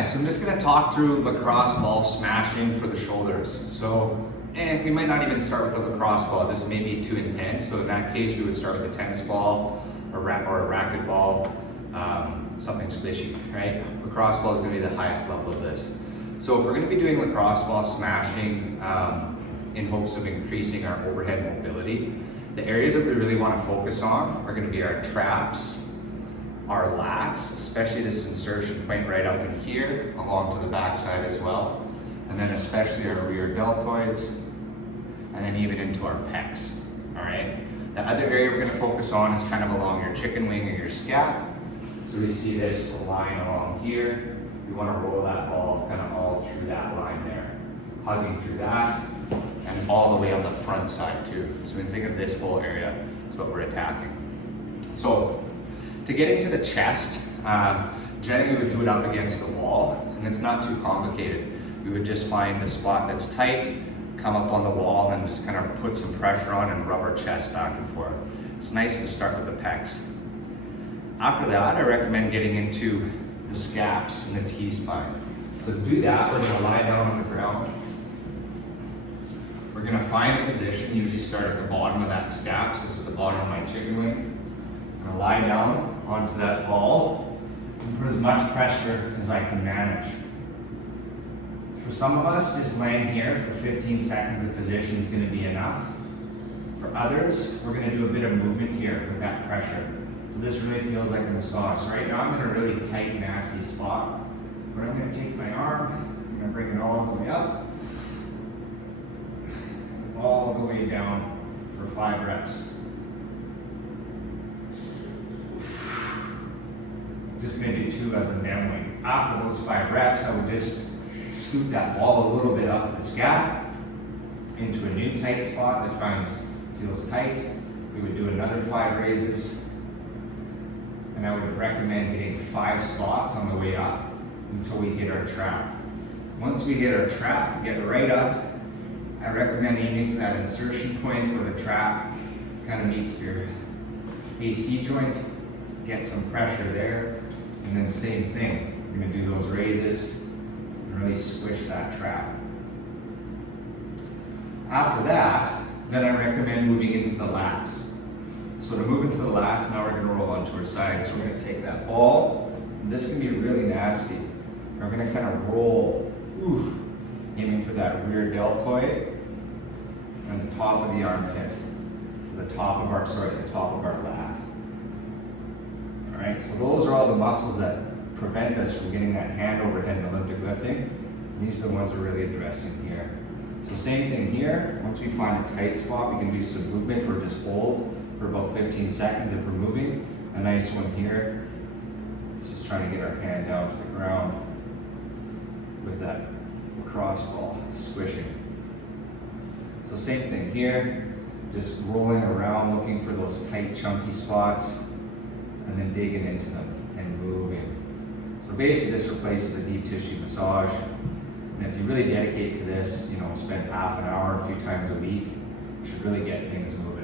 Nice, so I'm just gonna talk through lacrosse ball smashing for the shoulders. So, and we might not even start with a lacrosse ball. This may be too intense. So in that case, we would start with a tennis ball or a racket ball, something squishy, right? Lacrosse ball is gonna be the highest level of this. So if we're gonna be doing lacrosse ball smashing in hopes of increasing our overhead mobility, the areas that we really wanna focus on are gonna be our traps, our lats, especially this insertion point right up in here, along to the backside as well, and then especially our rear deltoids, and then even into our pecs, all right? The other area we're gonna focus on is kind of along your chicken wing or your scap. So we see this line along here. We wanna roll that ball kind of all through that line there, hugging through that, and all the way on the front side too. So when you think of this whole area, is what we're attacking. So, to get into the chest, generally we would do it up against the wall, and it's not too complicated. We would just find the spot that's tight, come up on the wall, and just kind of put some pressure on and rub our chest back and forth. It's nice to start with the pecs. After that, I recommend getting into the scaps and the T-spine. So to do that, we're gonna lie down on the ground. We're gonna find a position, usually start at the bottom of that scap. So this is the bottom of my chicken wing. I'm gonna lie down onto that ball and put as much pressure as I can manage. For some of us, just laying here for 15 seconds of position is gonna be enough. For others, we're gonna do a bit of movement here with that pressure. So this really feels like a massage. So right now I'm in a really tight, nasty spot, but I'm gonna take my arm, I'm gonna bring it all the way up, and all the way down for 5 reps. Just gonna do 2 as a down wing. After those 5 reps, I would just scoop that ball a little bit up the scap into a new tight spot that feels tight. We would do another 5 raises, and I would recommend hitting 5 spots on the way up until we hit our trap. Once we hit our trap, get right up. I recommend aiming for that insertion point where the trap kind of meets your AC joint. Get some pressure there. And then same thing, we're gonna do those raises and really squish that trap. After that, then I recommend moving into the lats. So to move into the lats, now we're gonna roll onto our side. So we're gonna take that ball, and this can be really nasty. We're gonna kind of roll, aiming for that rear deltoid and the top of the armpit to the top of our lat. Alright, so those are all the muscles that prevent us from getting that hand overhead in Olympic lifting. These are the ones we're really addressing here. So same thing here. Once we find a tight spot, we can do some movement or just hold for about 15 seconds if we're moving. A nice one here is just trying to get our hand down to the ground with that lacrosse ball, squishing. So same thing here, just rolling around looking for those tight chunky spots, and then digging into them and moving. So basically this replaces a deep tissue massage. And if you really dedicate to this, spend half an hour a few times a week, you should really get things moving.